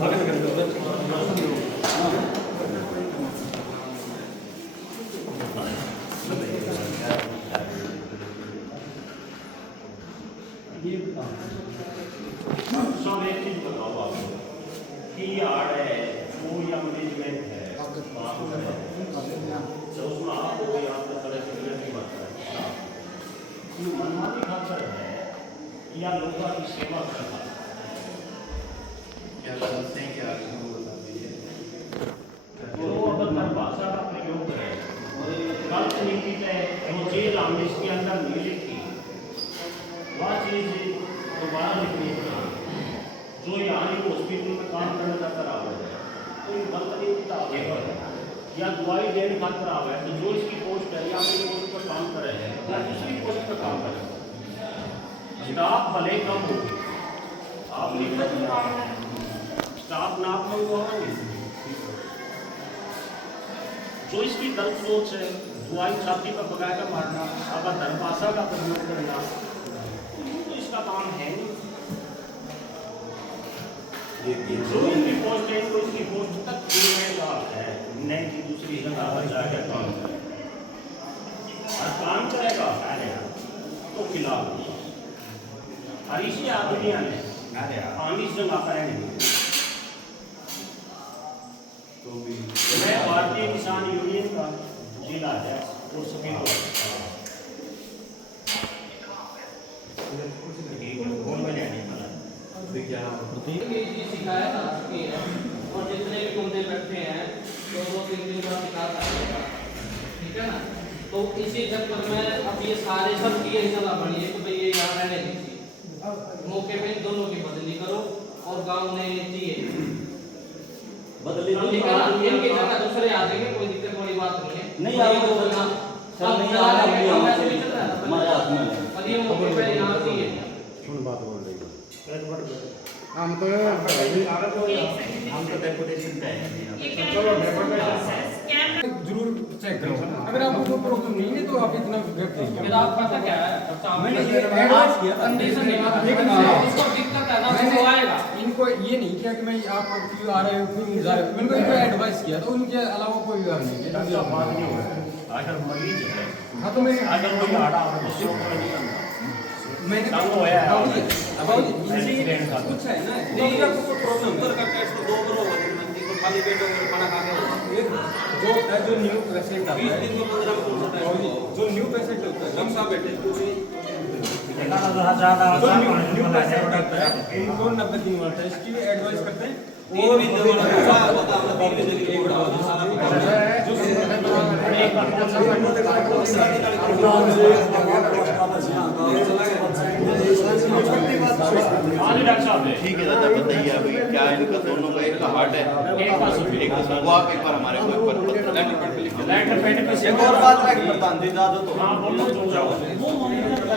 सब एक चीज बताओ आपको कि आड़ है वो या मैनेजमेंट है उसमें आप हो या आपका तरह से की बात है मनमानी खातर है या लोगों की सेवा करना क्या समझते हैं क्या तो अगर मैं भाषा का प्रयोग करें गलत नीति है वो जेल हमने इसके अंदर नहीं लिखी वह चीज़ दोबारा लिखनी पड़ी जो यहाँ हॉस्पिटल में काम करने का खराब है तो ये गलत नीति का है या दवाई देने का खराब है तो जो इसकी पोस्ट है या अपनी पोस्ट पर काम करे या दूसरी पोस्ट पर काम करे स्टाफ भले कम होगी आप लिखते स्टाफ नाप में हुआ जो इसकी गलत सोच है दवाई छाती पर बकायदा मारना अगर धर्मभाषा का प्रयोग करना तो इसका काम है नहीं जो इनकी पोस्ट है तो इसकी पोस्ट तक जुड़ने का है नहीं कि दूसरी जगह जाकर काम करे और काम करेगा तो खिलाफ हरीशी आदमी ने पानी से जमा करेंगे तो भी मैं भारतीय किसान यूनियन का जिला अध्यक्ष और सभी शिकायत आ चुकी है और जितने भी कुंडे बैठे हैं तो वो 3 दिन का शिकायत आ जाएगा ठीक है ना तो इसी चक्कर में अब ये सारे सब की यही सलाह बनी है कि भाई ये यहाँ रहने दीजिए मौके पे दोनों की बदली करो और गांव में चाहिए बदली इनकी जगह दूसरे आ जाएंगे कोई दिक्कत वाली बात नहीं है नहीं आएगा तो सर नहीं आ रहा हमारे हाथ में और ये मौके पे यहाँ चाहिए सुन बात बोल रही है हम तो डेपुटेशन पे हैं चलो जरूर चेक करो अगर आपको कोई प्रॉब्लम नहीं है तो आप इतना व्यक्त नहीं मेरा आप पता क्या है मैंने ये एडवाइस किया कंडीशन नहीं लेकिन इसको दिक्कत है ना वो आएगा इनको ये नहीं किया कि मैं आप क्यों आ रहे हो क्यों नहीं जा रहे हो मैंने इनको एडवाइस किया तो उनके अलावा कोई बात नहीं है बात नहीं हो रहा अगर मरीज है हाँ तो मैं अगर कोई आड़ा और दूसरों को नहीं करना मैंने तब वो है कुछ है ना नहीं आपको कोई प्रॉब्लम शुगर का टेस्ट दो करो को खाली पेट में खाना खा के जो न्यू पेशेंट आता 20 है दिन में 15 में कौन सा टेस्ट जो न्यू पेशेंट होता है कम सा बैठे इनको 90 दिन वाला टेस्ट की एडवाइस करते हैं और भी जो बता 3 दिन की ठीक है दादा बताइए अभी क्या इनका दोनों का एक हार्ट है एक वो आप एक बार हमारे को एक बार लेटर पैड पे लिख दो लेटर पैड पे एक और बात है प्रधान जी दादा तो हाँ बोलो जो जाओ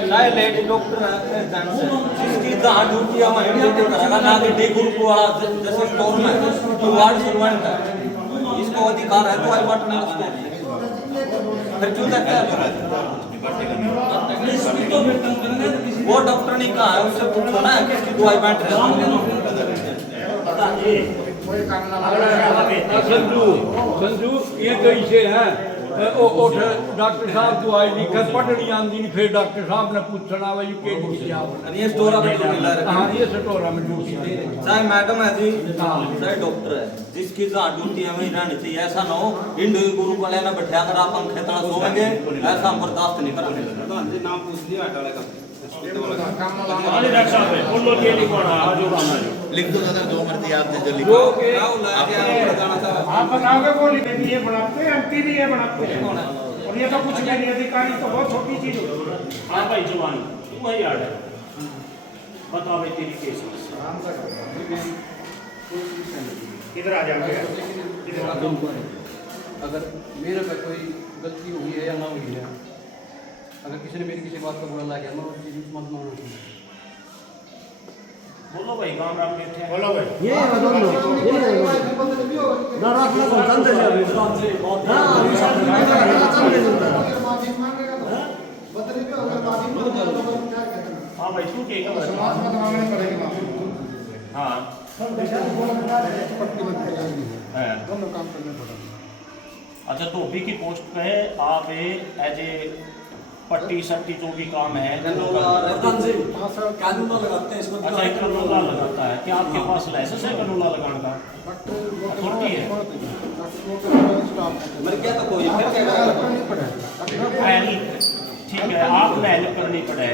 चाहे लेडी डॉक्टर है जिसकी जहाँ ड्यूटी है वहीं ड्यूटी करेगा ना कि डी ग्रुप वाला जैसे स्टोर में जो वार्ड सर्वेंट है इसको अधिकार है दवाई बांटने का फिर क्यों तक वो डॉक्टर नहीं कहा है उससे पूछो ना किसकी दवाई बांट रहे संजू ये तो इसे है उठ डॉक्टर साहब दवाई लिखे पढ़नी आंदी नहीं फिर डॉक्टर साहब ने पूछना भाई के ये स्टोर में ड्यूटी ला रखा हाँ ये स्टोर में ड्यूटी दे रहे चाहे मैडम है जी चाहे डॉक्टर है जिसकी जहाँ ड्यूटी है वही रहनी चाहिए ऐसा ना हो इंडो गुरु को लेना बैठा कर आप पंखे तड़ा सोएंगे ऐसा हम बर्दाश्त नहीं करेंगे नाम पूछ लिया हटा लगा बोलो ये लिखवाना जो गाना जो लिख दो दादा जो मर्जी आप दे जो जो लिखो के आप बताओगे वो ये बनाते हैं एमपी भी ये बनाते हैं और ये तो कुछ नहीं अधिकारी तो बहुत छोटी चीज होती है हाँ भाई जवान तू वही आड़ है बता भाई तेरी केस इधर आ जाओगे अगर मेरे पे कोई गलती हुई है या ना हुई है अगर किसी ने मेरी किसी बात का बुरा लगा मैं उस चीज मत मानूं बोलो भाई काम राम के थे बोलो भाई ये ना रात में संत से हाँ भाई तू के समाज में मांगने पड़ेगी हाँ काम करना पड़ा। अच्छा धोबी की पोस्ट पे आप एज ए पट्टी सट्टी जो भी काम है कानून लगाते हैं इसको। अच्छा एक कनूला लगाता है, क्या आपके पास लाइसेंस है कनूला लगाने का? अथॉरिटी है? मर गया तो कोई ठीक है, आपने हेल्प करनी पड़े।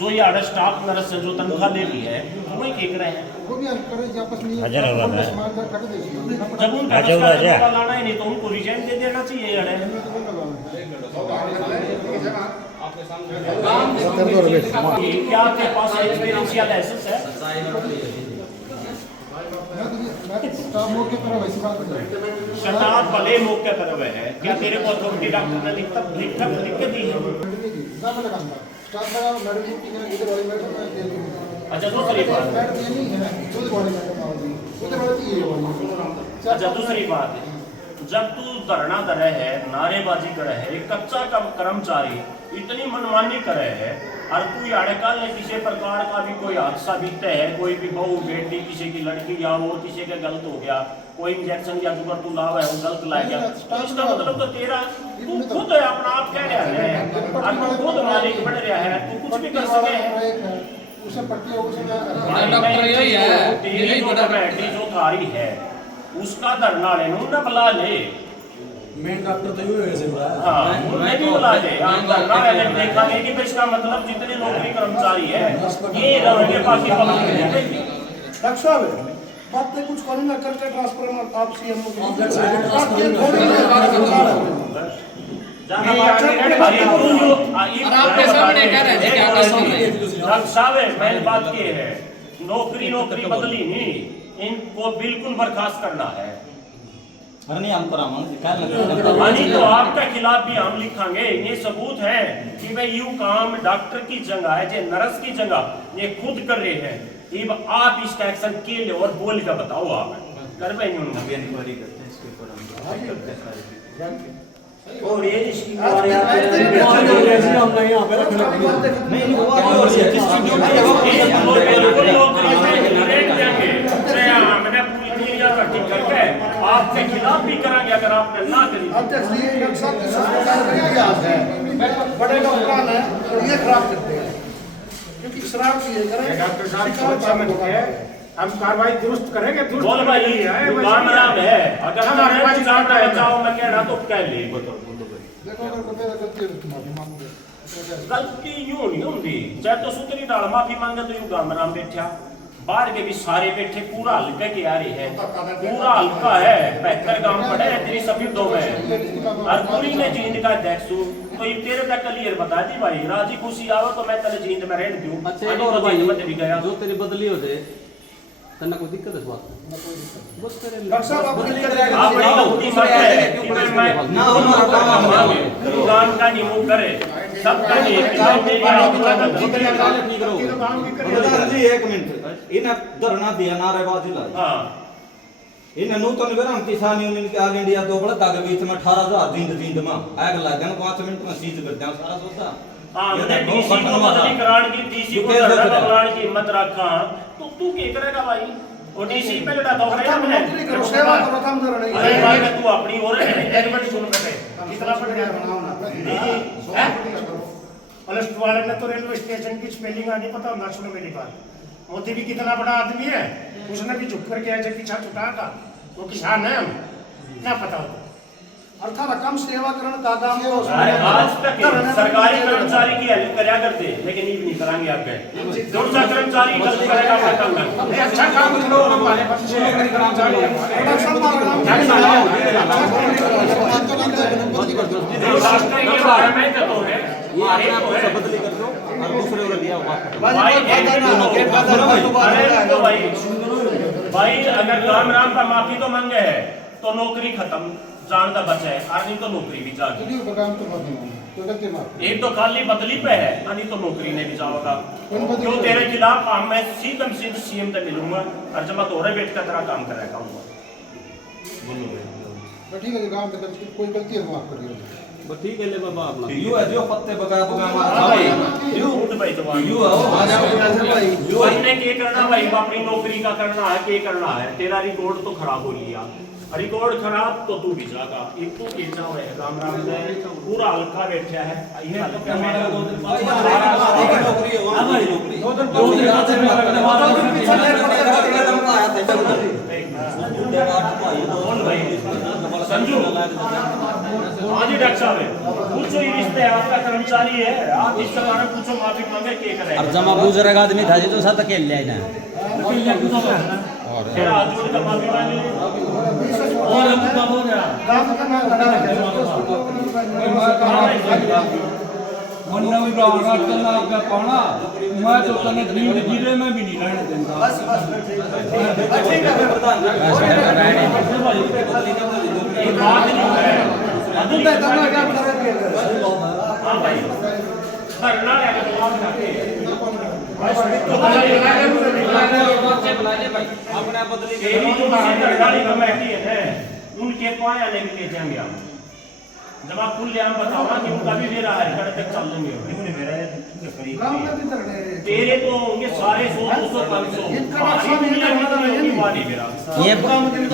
जो ये आड़ा स्टाफ नर्स है जो तनख्वाह ले रही है वही केक रहे हैं। जब उनका लाना ही नहीं तो उनको रिजाइन दे देना चाहिए। अड़े क्या आपके पास एक्सपीरियंस या लाइसेंस है? शताब भले मौके पर हुए है, क्या तेरे को अथॉरिटी डॉक्टर ने लिख के दी है? अच्छा दूसरी बात, अच्छा दूसरी बात, जब तू धरना करे है, नारेबाजी करे है, एक कच्चा कर्मचारी इतनी मनमानी करे है और तू अड़काल ने किसी प्रकार का भी कोई हादसा बीते है, कोई भी बहू बेटी किसी की लड़की या वो किसी का गलत हो गया, कोई इंजेक्शन या जुगर तू लावा है वो गलत ला गया, तो इसका मतलब तो तेरा तू खुद है अपना आप कह रहा है और तू खुद मालिक बन रहा है, तू कुछ भी कर सके है। डॉक्टर यही है, यही जो कमेटी जो थारी है उसका धरना ले न बुला ले। मेन डॉक्टर तो यही है। हाँ उन्हें भी बुला ले। हम धरना ले देखा नहीं कि इसका मतलब जितने नौकरी कर्मचारी है ये रहेंगे बाकी पब्लिक नहीं। डॉक्टर साहब बात तो कुछ करने ना करके ट्रांसफर आप सीएम को आपके सामने कह रहे हैं क्या डॉक्टर साहब मैंने बात की है, नौकरी बदली नहीं, इनको बिल्कुल बर्खास्त करना है। नहीं हम तो आपके खिलाफ भी हम लिखांगे। ये सबूत है कि भाई यू काम डॉक्टर की जगह है, जो नर्स की जगह ये खुद कर रहे हैं। अब आप इसका एक्शन के लिए और बोल का बताओ आप कर पाएंगे अभी इंक्वायरी करते हैं इसके ऊपर, हम करते हैं सारी और ये इसकी आपके खिलाफ भी करांगे अगर आपने ना करी। बड़े डॉक्टर है ये खराब करते हैं क्योंकि शराब की डॉक्टर साहब हम कार्रवाई दुरुस्त करेंगे। बोल भाई काम नाम है, अगर मैं जानता है चाहो मैं कह रहा तो कह ले। गलती यूं नहीं होती, चाहे तो सुतरी डाल माफी मांगे तो यूं गाम राम बैठा, बाहर के भी सारे बैठे, पूरा हल्का के आ रही है, पूरा हल्का है 75 गांव पड़े हैं तेरी सफीदों में और पूरी ने जींद का देखसू तो ये तेरे तक क्लियर बता दी भाई राजी खुशी आओ तो मैं तेरे जींद में रहने दूं। अच्छा एक और भाई जो तेरी बदली हो जाए तना कोई दिक्कत है बात बस करे डॉक्टर साहब आपको दिक्कत आप बड़ी गलती मत है कि मैं ना काम का नहीं वो करे सबका नहीं जी एक मिनट इन धरना दिया नारेबाजी लाई। हां इन नूतन विराम किसान यूनियन के ऑल इंडिया दो बड़ा के बीच में 18000 जिंद में आग लागन 5 मिनट में सीज कर दिया सारा सोचा। हां मैंने डीसी को बदली कराण की डीसी को धरना बुलाने की हिम्मत रखा तो तू के करेगा भाई और डीसी पे लड़ा तो है मैंने सेवा करो काम कर रहे अरे भाई तू अपनी और एडमिट सुन पे कितना पड़ गया प्लस 2 वाले ने तो रेलवे स्टेशन की स्पेलिंग आनी पता ना सुनो मेरी बात। मोदी भी कितना बड़ा आदमी है, उसने भी झुक करके ऐसे पीछा छुटा था, वो किसान है हम क्या पता हो। अर्थात कम सेवाकरण का काम आज तक सरकारी कर्मचारी की हेल्प करया करते लेकिन ये भी नहीं कराएंगे आपके जो सा कर्मचारी गलत करेगा आपका काम कर अच्छा काम करो हमारे बच्चे कर्मचारी बदली कर दो और दूसरे वाला दिया भाई अगर राम राम का माफी तो मांगे है तो नौकरी खत्म जानता बचा है और नहीं तो नौकरी भी जाएगी। एक तो खाली बदली पे है नहीं तो नौकरी नहीं भी जाओगा क्यों तेरे खिलाफ मैं सीधम सीधे सीएम तक मिलूंगा और जब मैं तोरे बैठ कर तेरा काम कराएगा ठीक है गांव में कोई गलती है माफ करिए ठीक है ले बाबा अपना यू है जो पत्ते बगा मार भाई यू उठ भाई तो यू आओ आ जाओ भाई यू हमने क्या करना भाई अपनी नौकरी का करना है क्या करना है तेरा रिकॉर्ड तो खराब हो लिया रिकॉर्ड खराब तो तू भी जागा एक तू केचा हुआ है राम राम ने पूरा हल्का बैठा है ये हल्का में संजू हाँ जी डॉक्टर साहब पूछो ये रिश्ते आपका कर्मचारी है आप इसके बारे में पूछो माफी मांगे क्या करें अब जमा बुजुर्ग आदमी था जी तो साथ अकेले आए ना फिर हाथ जोड़ कर माफी मांगे मैं तो तने भीड़ जिले में भी नहीं रहने देता ये बात नहीं है हाँ भाई धरना है तो आप जाके तेरी जो धरनाली कमेटी है उनके पाए आने के लिए जाएंगे हम जब आप खुल हम बताओ कि उनका भी मेरा है घर तक चल लेंगे तेरे तो होंगे सारे 100 200 500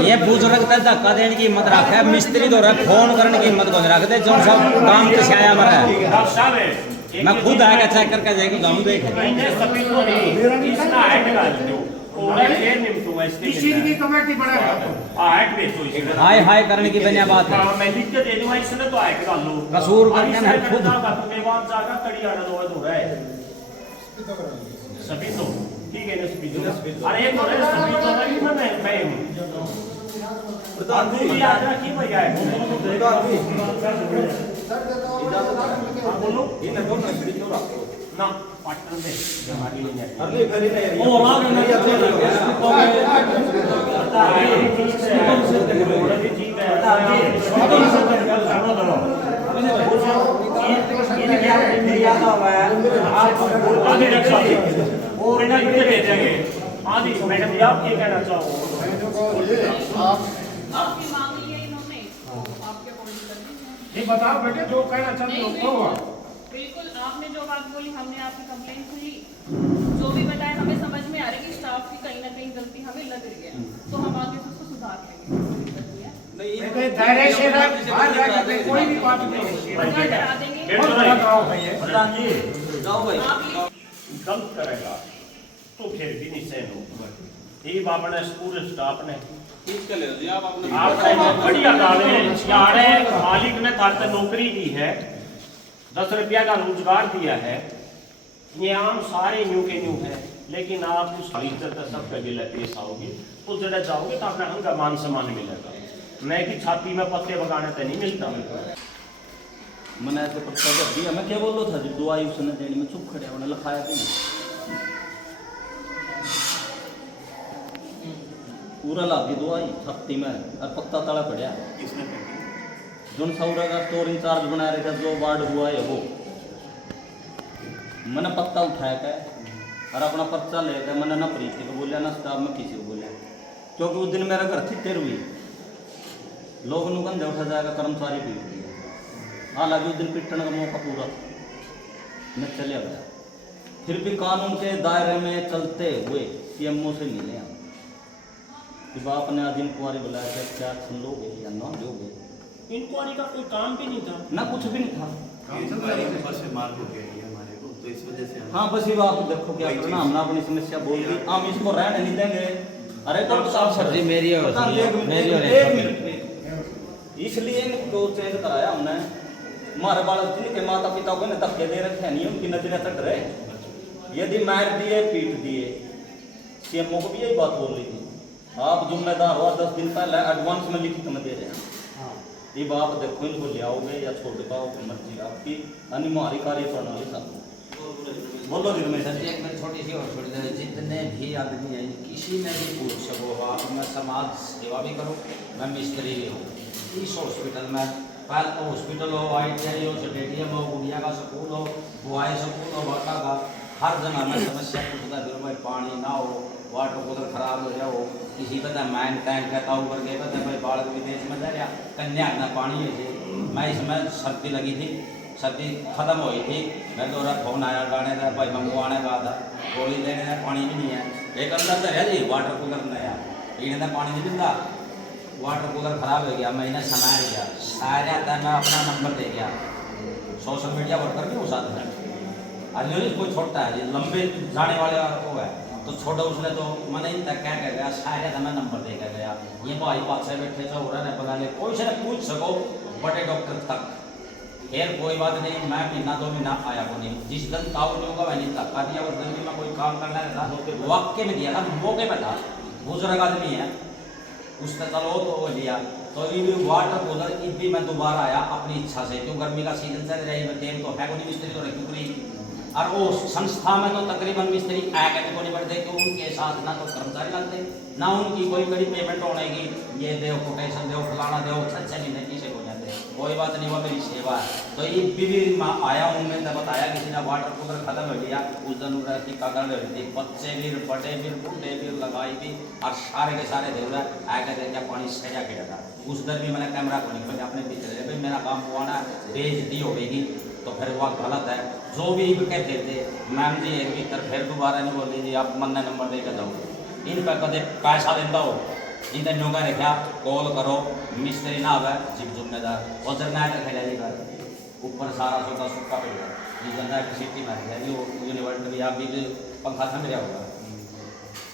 ये बुजुर्ग पे धक्का देने की हिम्मत रखे मिस्त्री तो रख फोन करने की हिम्मत को नहीं रखते जो सब काम तो छाया मरा है डॉक्टर साहब है मैं खुद आएगा चेक करके जाएगा गाँव देखे इन्हें सभी को नहीं इसना ऐड कर दो और शेयर निम्तो इसके इस चीज की कमेटी बनाएगा ऐड भेजो इसे हाय हाय करने की बिना बात है मैं लिख के दे दूंगा इसने तो ऐड कर लो कसूर करके मैं खुद तुम्हें बात जाकर कड़ी आना दो रहा है सभी तो ठीक है ना सभी तो अरे एक और सभी तो नहीं मैं हूं प्रधान जी याद रखिए भैया बोलो ना पार्टनर में हमारी नहीं है अरे घरी नहीं वो राग नहीं आते हाँ जी मैडम जी आप क्या कहना चाहो आपकी मांग ली है इन्होंने आप क्या बोल ये बताओ बेटे जो कहना चाहते हो क्या हुआ बिल्कुल आपने जो बात बोली हमने आपकी कंप्लेंट सुनी जो भी बताया हमें समझ में आ रहा है कि स्टाफ की कहीं ना कहीं गलती हमें लग रही है तो हम आगे से उसको सुधार लेंगे कोई भी बात नहीं डरा देंगे प्रधान जी जाओ भाई आप गलत करेगा तो फिर भी नहीं सहन होगा ये आपने पूरे स्टाफ ने आपने बढ़िया डाले यारे मालिक ने थाते नौकरी दी है 10 रुपया का रोजगार दिया है ये आम सारे न्यू के न्यू है लेकिन आप उस इज्जत सबके गिले पेश आओगे उस जगह जाओगे तो अपना हंगा मान सम्मान मिलेगा मैं की छाती में पत्ते बगाने तो नहीं मिलता मैंने ऐसे प्रस्ताव दिया मैं क्या बोल रहा था जब दुआई उसने देने में चुप खड़े उन्हें लिखाया भी पूरा लाभ की दुआई छाती में और पत्ता तला पड़ा जोन सौरा का स्टोर इंचार्ज बना रहे थे जो वार्ड हुआ है वो मैंने पत्ता उठाया क्या और अपना पर्चा ले गया मैंने ना प्रीति को बोलिया ना स्टाफ में किसी को बोलिया क्योंकि उस दिन मेरा घर थी 13 हुई लोग नुकन उठा जाएगा कर्मचारी पीट दिया हालांकि उस दिन पिटने का मौका पूरा मैं चले गया फिर भी कानून के दायरे में चलते हुए सीएमओ से मिले हम कि बाप ने आज इंक्वायरी बुलाया था क्या सुन लोगे या ना लोगे इंक्वायरी का कोई काम भी नहीं था ना कुछ भी नहीं था तो इस वजह से हाँ बस ये बात देखो क्या करना हमने अपनी समस्या बोल दी हम इसको रहने नहीं देंगे अरे तो साहब सर जी मेरी और इसलिए इनको चेंज कराया हमने हमारे बालक जिनके माता पिता को ने धक्के दे रखे नहीं उनकी नजरें चढ़ रहे यदि मार दिए पीट दिए सीएमओ को भी यही बात बोल रही थी आप जिम्मेदार हो 10 दिन पहले एडवांस में लिखित में दे रहे हैं ये बात देखो इनको ले आओगे या छोड़ पाओगे मर्जी आपकी अनिवार्य कार्य प्रणाली सब बोलो जी रमेश सर जी एक मैं छोटी सी और छोड़ दें जितने भी आदमी हैं किसी में भी पूछ सको आप मैं समाज सेवा भी करूँ मैं मिस्त्री भी हूँ इस हॉस्पिटल में पहले तो हॉस्पिटल हो ITI हो स्टेडियम हो गुड़िया का स्कूल हो बुआई स्कूल हो वर्का का हर जगह में समस्या पूछता फिर भाई पानी ना हो वाटर कूलर खराब हो जाओ किसी पता मैन टैंक कहता हूँ करके पता भाई बाढ़ विदेश में जा रहा कन्या ना पानी है मैं इसमें सर्दी लगी थी सर्दी खत्म हुई थी मैं दौरा फोन आया गाने का भाई मंगवाने का था गोली लेने का पानी भी नहीं है एक अंदर तो है जी वाटर कूलर नया पीने का पानी नहीं मिलता वाटर कूलर खराब हो गया, मैंने समार गया सारा था, मैं अपना नंबर दे गया सोशल मीडिया वर्कर भी हो साथ में। अरे कोई छोटा है, ये लंबे जाने वाले वो है, तो छोटा उसने तो मैंने तक क्या कर गया सारे था, मैं नंबर दे कर गया। ये भाई बात से बैठे हो रहा है बना ले, कोई से पूछ सको बड़े डॉक्टर तक। खैर कोई बात नहीं, मैं महीना 2 महीना आया को नहीं, जिस दिन ताऊ नहीं होगा मैंने धक्का दिया, उस दिन भी मैं कोई काम करना था वाक्य में दिया था, मौके पर था, बुजुर्ग आदमी है उसने चलो तो लिया। तो ये वाटर कूलर भी मैं दोबारा आया अपनी इच्छा से, क्यों गर्मी का सीजन चल रही है, टाइम तो है को नहीं मिस्त्री तो रखी पूरी। और वो संस्था में तो तकरीबन मिस्त्री आया को नहीं बढ़ते, कि उनके साथ ना तो कर्मचारी लगते ना उनकी कोई बड़ी पेमेंट होने की, ये दो कोटेशन दो फलाना दो 6 महीने पीछे हो जाते। कोई बात नहीं, वो मेरी सेवा है। तो ये भी आया हूँ, मैंने बताया किसी ने वाटर कूलर खत्म हो गया, उस दिन टीका कर रही थी, बच्चे भी बड़े भी बूढ़े भी लगाई भी, और सारे के सारे दे रहा आगे देखा पानी सजा के था। उस दिन भी मैंने कैमरा को नहीं अपने पीछे रहे, भाई मेरा काम हुआ बेइज्जती होगी तो फिर वह गलत है। जो भी कहते थे मैम जी एक भीतर फिर दोबारा नहीं बोली जी, आप मन नंबर दे कर जाओ, इन पर कदे पैसा देता हो इन तीनों का रखा कॉल करो, मिस्त्री ना आवे जिप जिम्मेदार और जनरेटर खेला जी घर ऊपर सारा सोता सुखा पे जी जनरेटर सिटी में है जो यूनिवर्सिटी आप भी पंखा थम गया होगा।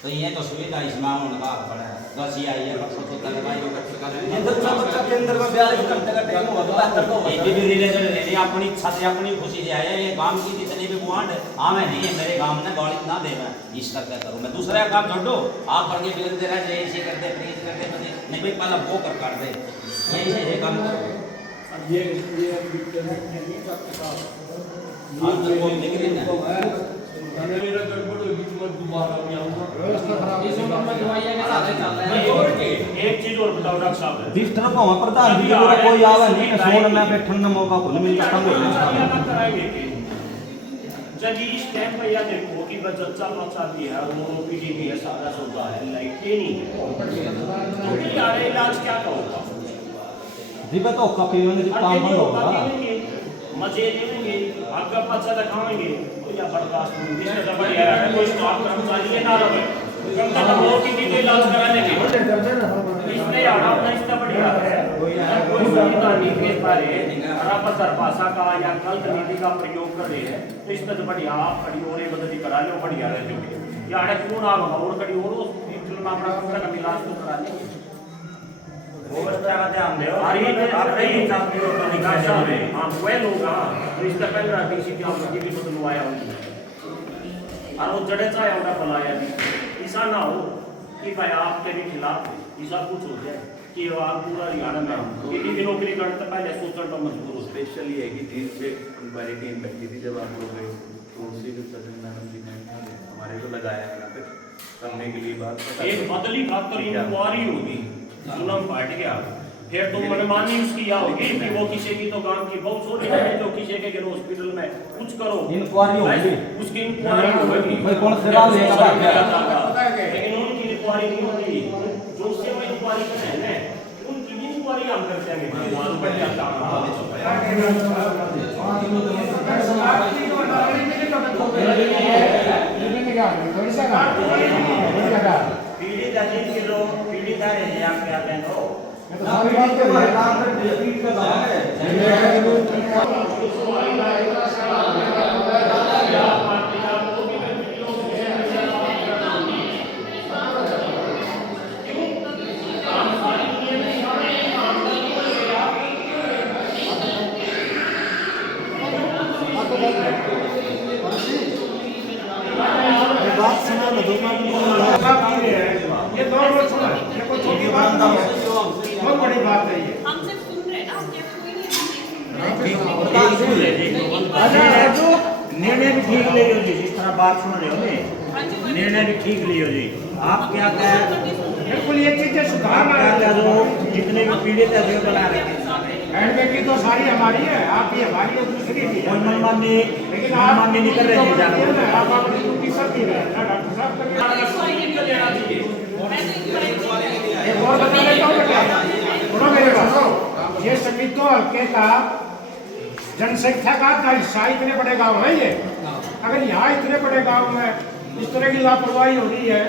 तो ये तो सुविधा इसमें उनका बड़ा है, बस ये आई है ये तो बच्चा के अंदर में 42 घंटे का टाइम होगा तो बेहतर को ये भी रिलेटेड नहीं, अपनी इच्छा से अपनी खुशी से आया। ये काम की जितने भी गुआंढ मैं नहीं है, मेरे गांव ने गाड़ी ना दे, मैं इस तरह करूँ, मैं दूसरा काम छोड़ो आप बढ़ के बिल दे रहे हैं, ऐसे करते प्लीज करते नहीं भाई पहला वो कर काट दे, यही से काम करो। ये मेरा गड़बड़ होगी तो मैं दोबारा भी आऊंगा। इस उम्र में दवाइयां के साथ चल रहे हैं। एक चीज और बताओ डॉक्टर साहब, डिस्टर्ब हो प्रधान जी को कोई आवा नहीं, सोन में बैठने का मौका को नहीं मिलता, कम हो कराएंगे जब इस टाइम पे याद देखो कि बच्चा बच्चा भी है, वो पीटी भी है, सारा सौदा है, लाइट ही नहीं है, तो यार इलाज क्या करूँगा जी? मैं तो कभी मैंने काम बंद होगा, मजे लेंगे, आपका बच्चा दिखाएंगे तो या बर्दाश्त नहीं, इसका बढ़िया है कोई स्टाफ कर्मचारी है ना रहे, कम से कम वो की भी इलाज कराने के इसने यार अपना इसका बढ़िया है, कोई सुविधा नहीं दे पा रहे, बराबर भाषा का या गलत नीति का प्रयोग कर रहे हैं, तो इसका तो बढ़िया आप कड़ी और मदद करा लो, बढ़िया रहते यार क्यों ना होगा और कड़ी और में अपना कम से कम इलाज तो करा लेंगे। ध्यान दे हाँ वेल होगा, तो इसका पहले डीसी की आप भी बदलवाया होगा और वो जड़े चाहे होगा फलाया भी, ऐसा ना हो कि भाई आपके भी खिलाफ ऐसा कुछ हो जाए कि आप पूरा हरियाणा में किसी की नौकरी करने से पहले सोचने पर मजबूर हो। स्पेशल ये है कि टीम से हमारी टीम बैठी थी जब आप लोग गए तो उसी के सदन मैडम जी ने हमारे को लगाया है यहाँ पे करने के लिए बात एक बदली खातर इंक्वायरी होगी, जुलम बैठ गया, फिर तो मनमानी उसकी या होगी कि वो किसी की तो काम की बहुत छोटी है जो किसी के हॉस्पिटल में कुछ करो इंक्वायरी होगी, उसकी इंक्वायरी होगी, भाई कौन से बात है, लेकिन उनकी इंक्वायरी नहीं होती, जो उससे वो इंक्वायरी करते हैं उनकी भी इंक्वायरी हम करते हैं। पीड़ित अजीत के लोग पीड़ित आ रहे हैं, आप क्या कहते हो? ये दो रोज सुना, ये कोई छोटी बात नहीं है, बहुत बड़ी बात है ये। हम सिर्फ सुन रहे हैं ना, हम क्या कोई नहीं निर्णय भी ठीक ले लो जी, जिस तरह बात सुन रहे हो निर्णय भी ठीक लियो जी। आप क्या बिल्कुल ये चीजें सुधारना, जो जितने भी पीड़ित है जो बना रहे हैं की तो सारी हमारी है, आप भी हमारी है, दूसरी भी है, मनमानी लेकिन आप मनमानी नहीं कर रहे हैं, आप अपनी ड्यूटी सब भी है ना डॉक्टर साहब एक और बता देता हूँ बेटा, सुनो मेरे बात, ये समितो हल्के का जनसंख्या का हिस्सा इतने बड़े गांव है ये, अगर यहाँ इतने बड़े गांव में इस तरह की लापरवाही हो रही है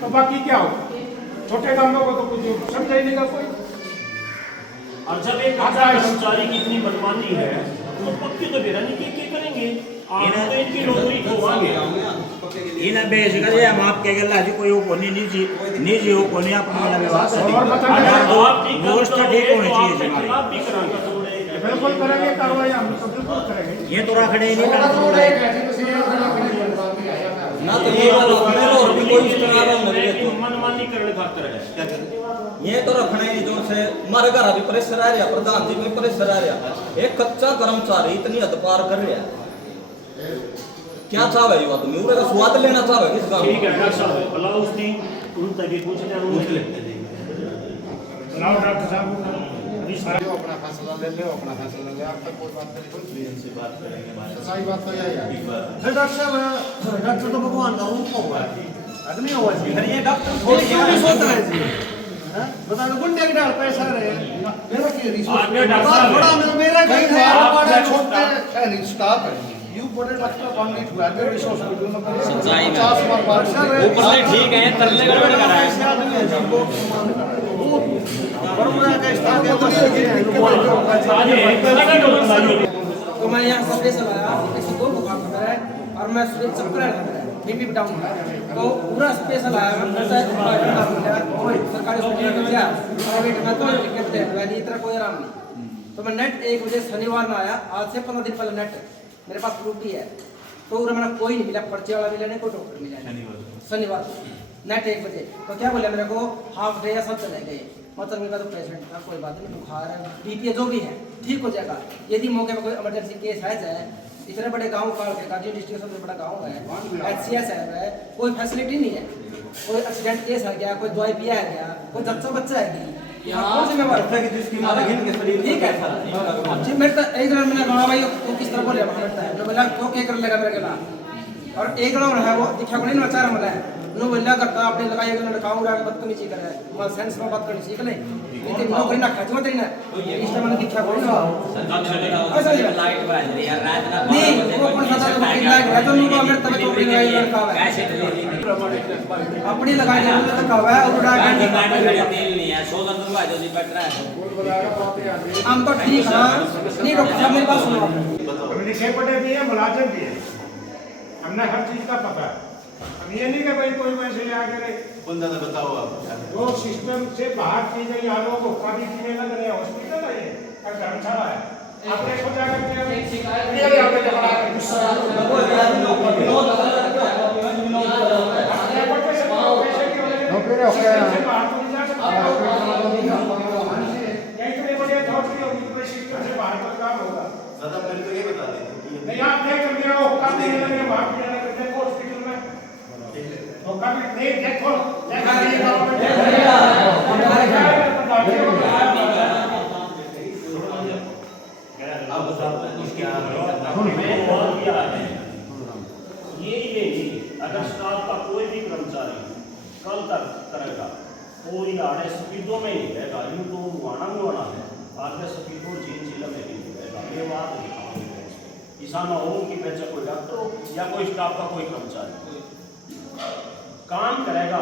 तो बाकी क्या हो? छोटे कामों को तो कुछ समझा ही नहीं का कोई। और जब एक कर्मचारी की इतनी मनमानी है तो पक्की तो बेरानी की करेंगे, आप तो इनकी नौकरी खोवाएंगे। इन बेसिकली हम आपके गला जी कोई वो निजी हो कोनी अपना वाला व्यवहार और बताइए आप ठीक दोस्त ठीक होने चाहिए जी हमारे। आप भी कराएंगे बिल्कुल करेंगे कार्रवाई, हम तो बिल्कुल करेंगे। ये तो रखने ही नहीं ना तो ये और भी कोई इस्तेमाल मनमानी करने खातर है। ये तो रखना ही नहीं जो से मारे घर अभी प्रेशर आ रहा, प्रधान जी में प्रेशर आ रहा, एक कच्चा कर्मचारी इतनी हद पार कर रहा है, क्या चाहे ये बात में उरे का स्वाद लेना चाहे किस काम। ठीक है डॉक्टर साहब बुलाओ उसकी उन तक पूछ ले पूछ लेते हैं। बुलाओ डॉक्टर साहब, अभी सारा अपना फैसला ले लो, अपना फैसला ले लो, आप तक कोई बात नहीं, कोई इनसे बात करेंगे हमारे सही बात तो यही है। फिर डॉक्टर साहब, डॉक्टर तो भगवान का रूप होगा, आदमी होगा जी। फिर ये डॉक्टर ये क्यों नहीं सोच रहे जी? हैं? बता दो गुंडे के डाल पैसा रहे, मेरा क्यों नहीं सोच आपने रहे? डॉक्टर साहब बड़ा मेरा कहीं कहीं आप बड़ा बड़े छोटे छोटे नहीं स्टाफ है, यू बड़े डॉक्टर कौन नहीं हुआ है इस हॉस्पिटल में सच्चाई में। 50 बार बात ऊपर से ठीक है तरले गड़बड़ कर रहा है। ऐसे आदमी है जी, लोग सम्मान कर रहे हैं। वो बड़ों का स्टाफ है, बड़ी तो मैं यहाँ से स्पेशल आया, किसी को बुखार लग रहा है और मैं चक्कर लग रहा है, बीपी डाउन है, तो पूरा स्पेशल आया मैं घर से सरकारी हॉस्पिटल में गया, प्राइवेट में तो टिकट ले लिया, इतना कोई आराम नहीं। तो मैं नेट 1 बजे शनिवार में आया, आज से 15 दिन पहले नेट मेरे पास प्रूफ भी है, तो उन्हें मैंने कोई नहीं मिला, पर्चे वाला मिला नहीं, कोई डॉक्टर मिला नहीं। शनिवार नेट 1 बजे तो क्या बोला मेरे को हाफ डे या सब चले गए, मतलब मेरा तो पेशेंट था, कोई बात नहीं, बुखार है, बीपी जो भी है ठीक हो जाएगा, यदि मौके पर कोई इमरजेंसी केस है जाए, इतने बड़े गांव का गाजी डिस्ट्रिक्ट सबसे बड़ा गांव है, HCS है, कोई फैसिलिटी नहीं है, कोई एक्सीडेंट केस है गया, कोई दवाई पिया है गया, कोई बच्चा है गया, यहाँ कौन जिम्मेवार है? ठीक है जी, मेरे तो एक दिन मैंने कहा भाई वो किस तरह बोले तो बोला तो क्या कर लेगा मेरे खिलाफ, और एक लोग है वो दिखा को नहीं नचार मिला है, नो बोला करता आपने लगाई उन्होंने काम उड़ा के बदतमीजी कर रहा है, मैं सेंस में बात करनी सीख ले, लेकिन नौकरी ना खर्च मत ना इस टाइम मैंने दिखा को नहीं लाइट बज रही है रात ना नहीं वो कौन सा था लाइट है तो नुको मेरे तब तो लगाई लड़का है अपनी लगाई है तो कहा है और उड़ा के तेल नहीं है 100 रुपए जो जी बैठ रहा है हम तो ठीक है नहीं डॉक्टर साहब मेरी बात सुनो, हमने लिखे पढ़े भी है, मुलाजिम भी है, हमने हर चीज का पता है। अब ये नहीं कि भाई कोई वैसे आके बंदा ने बताओ आप वो सिस्टम से बाहर की गई आलों को पानी पीने लग रहे हैं, हॉस्पिटल है ये और धर्मशाला है, आप देखो जाकर दादा मेरे को ये बता दें नहीं आप देख कर मेरा वो काम नहीं लगे बाहर पीने लगे देखो हॉस्पिटल में तो कभी नहीं देखो ये अगर स्टाफ का कोई भी कर्मचारी कल तक करेगा और ये आड़े स्पीडों में ही रहेगा, यूँ तो वाणा में वाणा है आगे स्पीडों जीन जिला में नहीं रहेगा, ये बात नहीं किसाना हो कि बच्चा कोई डॉक्टर हो या कोई स्टाफ का कोई कर्मचारी काम करेगा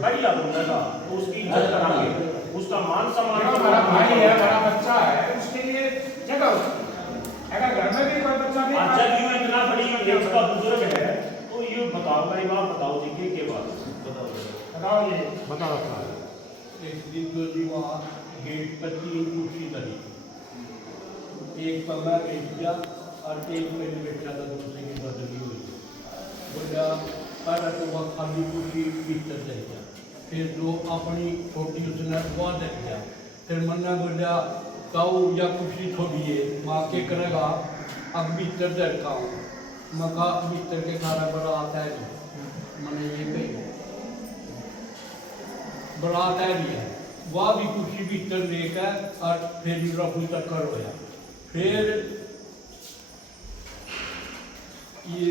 बढ़िया बोलेगा तो उसकी इज्जत करांगे, उसका मान सम्मान हमारा भाई है, हमारा बच्चा है, उसके लिए जगह अगर घर में भी कोई बच्चा भी जब यूँ इतना बड़ी एज का बुजुर्ग है तो ये बताओ भाई बात बताओ जी के बात बताओ ये बताओ एक दिन तो जी वहाँ गेट पर 3 कुर्सी लगी, एक पर मैं बैठ गया और एक मेरे बैठा था, दूसरे की बदली हुई, बोला पहले तो वह खाली कुर्सी भीतर रह गया, फिर जो अपनी छोटी उसने वहाँ रख गया, फिर मैंने बोला काऊ या कुर्सी थोड़ी है माँ के करेगा, अब भीतर रखा हूँ, मैं कहा भीतर के खाना बड़ा आता है नहीं, मैंने ये कही बड़ा आता है नहीं है, वह भी कुर्सी भीतर लेकर और फिर रफू चक्कर होया, फिर ये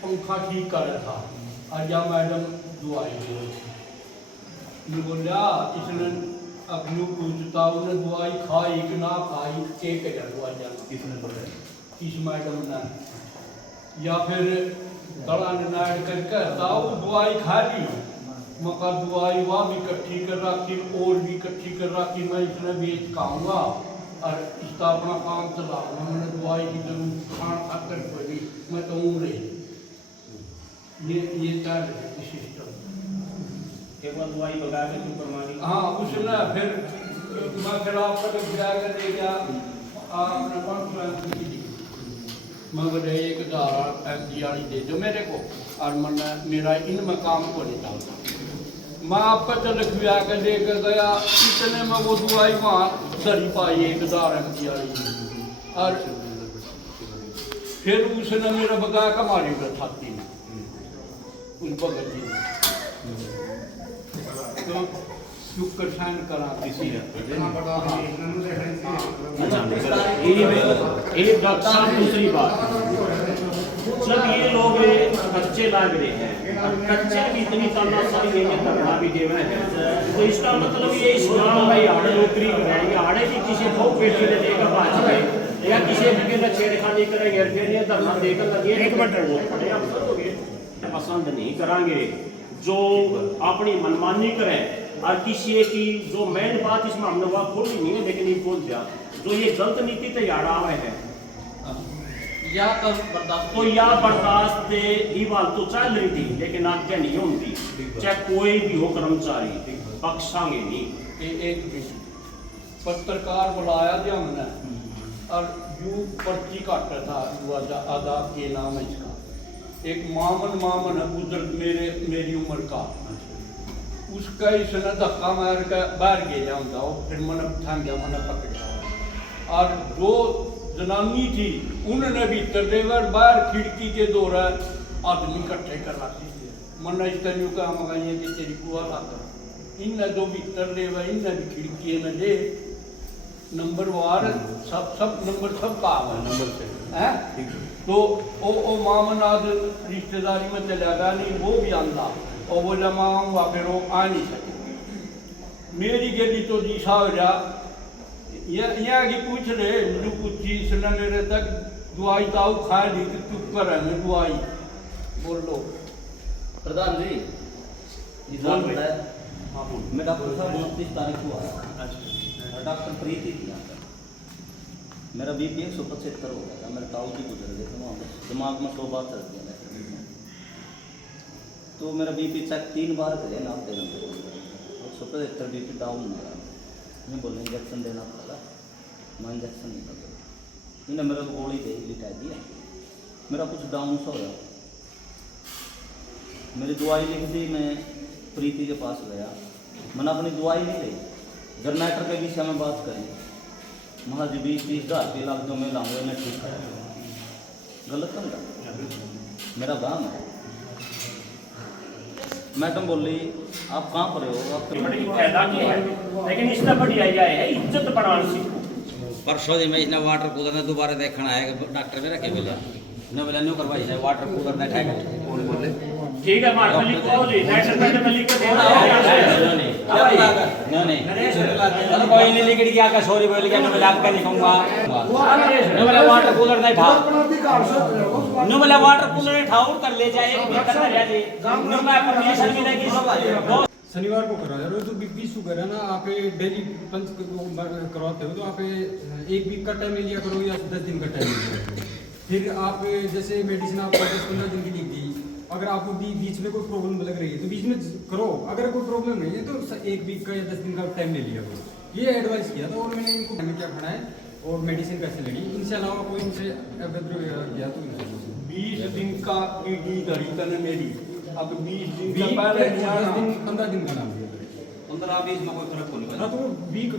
पंखा ठीक कर रहा था और या मैडम दुआई दे रही थी, बोला इसने अपनी पूछता उन्हें दवाई खाई कि ना खाई के दवाई किसने बोला इस मैडम ने या फिर गला नाड़ करके ताऊ दवाई खा ली मका दवाई वह भी इकट्ठी कर रखी और भी इकट्ठी कर रखी, मैं इसने बेच खाऊंगा और इसका अपना काम चलाऊंगा। मैंने दवाई की जरूरत खान खाकर पड़ी, मैं तो उम्र ये तय सिस्टम। एक बार दवाई बगा के तू करवानी। हाँ उसने फिर मैं फिर आपका तो गया कर दे गया आपने कॉन्फ्रेंस की दी, मगर 1000 FD वाली दे दो मेरे को और मैंने मेरा इनमें काम को नहीं डालता। मैं आपका तो लिखवा कर लेकर गया, इतने में वो दवाई वहाँ धरी पाई 1000 FD वाली और फिर उसने मेरा बगाया का मारी हुआ छाती में उन भगत जी ने। तो शुक्र सहन करा किसी ने। एक डॉक्टर साहब दूसरी बात, जब ये लोग कच्चे लाग रहे हैं और कच्चे भी इतनी तानाशाही है, धरना भी दे रहे हैं, तो इसका मतलब ये इस गाँव में आड़े नौकरी करेंगे, आड़े की किसी को पेटी ने देगा बाज में या किसी भी के छेड़खानी करेंगे फिर ये धरना देकर लगे एक मिनट पसंद नहीं करांगे जो अपनी मनमानी करें और किसी की जो मेन बात इसमें हमने वह खोली नहीं है, लेकिन ये बोल दिया जो ये गलत नीति तैयार आवे है या तो बर्दाश्त तो या बर्दाश्त दे ही बात तो चल रही थी, लेकिन आज्ञा नहीं होती, चाहे कोई भी हो कर्मचारी बख्शांगे नहीं। एक पत्रकार बुलाया था हमने और यू पर्ची काटा था आधा के नाम है इसका, एक मामन है बुजुर्ग मेरी उम्र का, उसका इसने धक्का मार कर बाहर गया होता हो, फिर मैंने थाम गया, मैंने पकड़ा और जो जनानी थी उन्होंने भी तरदेवर बाहर खिड़की के दौरा आदमी इकट्ठे कर रखी थी। मैंने इस तरह का मंगाई कि तेरी बुआ लाता इन दो भी तरदेवर इन भी खिड़की में दे नंबर वार सब नंबर सब काम है नंबर से है। तो ओ मामन आज रिश्तेदारी में चला गया नहीं, वो भी आंदा और वो जमा आऊँगा फिर वो आ नहीं सके। मेरी गली तो दिशा हो जा यहाँ की पूछ रहे जो कुछ चीज ने मेरे तक दवाई ताऊ खा ली तो चुप कर है मैं दवाई बोल लो। प्रधान जी मैं डॉक्टर साहब 29 तारीख को आया, डॉक्टर प्रीति थी यहाँ पर, मेरा BP 175 हो गया था, मेरे ताऊ जी गुजर गए थे, वहाँ दिमाग में 100 बार चल गया, तो मेरा BP चेक 3 बार करे ना 175 BP डाउन हो गया। मैं बोले इंजेक्शन देना पड़ा, मैं इंजेक्शन नहीं कर सकता, इन्हें मेरे को गोली दे लिटा दिया, मेरा कुछ डाउन सा हो गया, मेरी दवाई लिख दी, मैं प्रीति के पास गया, मैंने अपनी दवाई नहीं ली, जनरेटर के विषय में बात करी, महाज 20-30 हज़ार के लाख जो मैं लाऊंगा मैं ठीक करूँगा, गलत समझा मेरा गाँव है। मैडम बोली आप कहाँ पर हो, आप बड़ी फायदा की है, लेकिन इसका बढ़िया है इज्जत बढ़ाना सीखो। परसों जी मैं इसने वाटर कूलर ने दोबारा देखना आएगा, डॉक्टर मेरा क्या बोला न बोला न्यू करवाई है वाटर कूलर ने ठाएगा कौन बोले ठीक है मार मलिक को ले नेक्स्ट में मलिक को देना नहीं चलो कोई नहीं लेकिन क्या का सॉरी बोल के न बोला आपका नहीं कहूंगा न बोला वाटर कूलर नहीं था न बोला वाटर कूलर नहीं ठाउर कर ले जाए भीतर ना जाए न मैं परमिशन मिलेगी शनिवार को करा जाए। जो BP शुगर है ना आप डेली पंच करवाते हो तो आप 1 वीक का टाइम ले लिया करो या 10 दिन का टाइम ले लिया करो। फिर आप जैसे मेडिसिन आपको 10-15 दिन की लिख दी, अगर आपको बीच में कोई प्रॉब्लम लग रही है तो बीच में करो, अगर कोई प्रॉब्लम नहीं है तो 1 वीक का या 10 दिन का टाइम ले लिया करो। ये एडवाइस किया था और मैंने इनको हमें क्या खाना है और मेडिसिन कैसे लेनी, इनसे अलावा कोई इनसे गया तो 20 दिन का ईडी धरी तने मेरी, अब 20 दिन का 10 दिन 15 दिन का नाम 15-20 में कोई फर्क नहीं पड़ता तो वीक